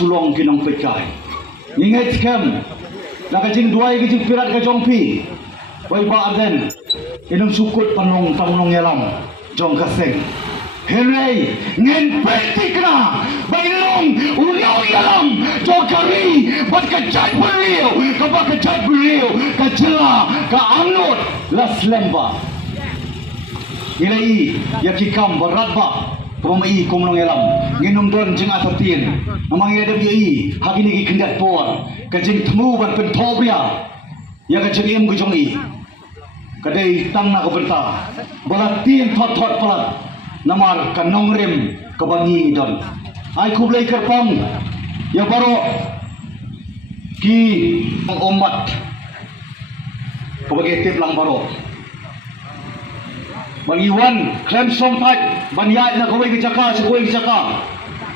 sulong kinong pekai ingat kem nak kajing duai kajing pirat kajong pi oi ba Ardent inong sukut panong Nongialam jong kaseng Henry ngen petikna bailong Nongialam jong kari bat kajat beliau kabak kajat beliau ka Jylla ka Anut las lemba ilai yakikam berat ba Pemai kong Nongialam nginum don jeng atau Tieng amang ada biai hagi ni kendat por kajing temu ban Pynthohbria ya kajing em kujong i kadai tang na ko benta bala Tieng thot palat Namar ka nongrem ka bangi don ai kublai kerpang ya baro ki umat pabagai tip lang baro Bangiwan, klem song tak, banyai na kawai kecaka, sekoi kecaka.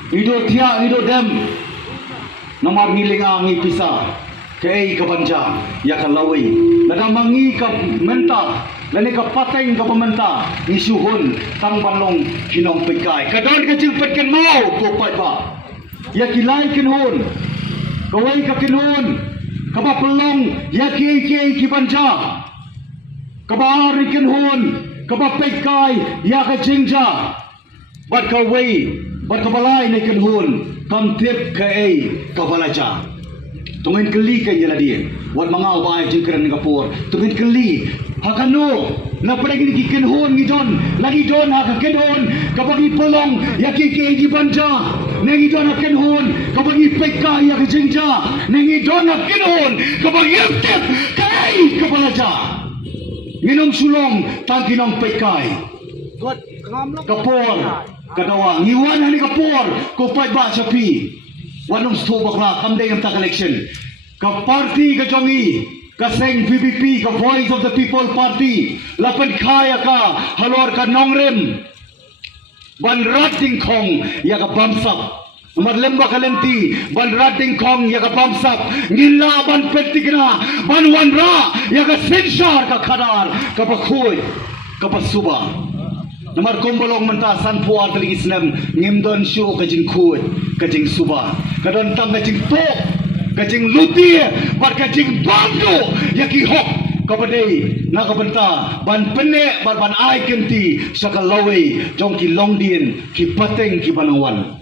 Hidup tiak, hidup dem. Namar ngilinga ngi pisah, kei kabanja, ya kalawai. Lada mangi ka menta, lani ka pateng ka pementa, ni suhun, tang panlong kinong pekai. Kadon kecil petken mau, kopai ba. Ya kilai kinhun, kawai ka kinhun, kaba pelong, ya ki banja. Kaba ari kinhun. Kaba pekai ya ka jingja bat ka wei bat ka balai ne kan hun kam tip ka ei ka balaja tungin keli ka Jylla dia wat mangau bai jingkran ka por tungin keli hakano na pergi ki kan hun ni don lagi don ha ka kan hun ka bagi polong ya ki ji banja nengi don ha kan hun ka bagi pekai ya ka jingja nengi don ha kan hun ka bagi tip ka ei ka balaja minum sulong tangkinong pekai kapor kadawa ngiwan hani kapor kupai ba sapi wanong sto bakla kamday ang election ka party ka jongi ka seng VPP ka Voice of the People Party lapan kaya ka halor ka nongrem ban rating kong ya ka bamsap Marlemba kalenti ban rating kong ya ka bamsap ngila ban petikna ban wanra ya ka sensar ka kadar ka pakhoy ka pasuba namar kombolong menta san puar tali islam ngimdon shu ka jing khut ka jing suba kadon tam ka jing to ka jing luti bat ka jing bamdo ya ki hok kapadai na kabenta ban pene ban ai kenti sa kalaway jong ki longdien ki pateng ki banawan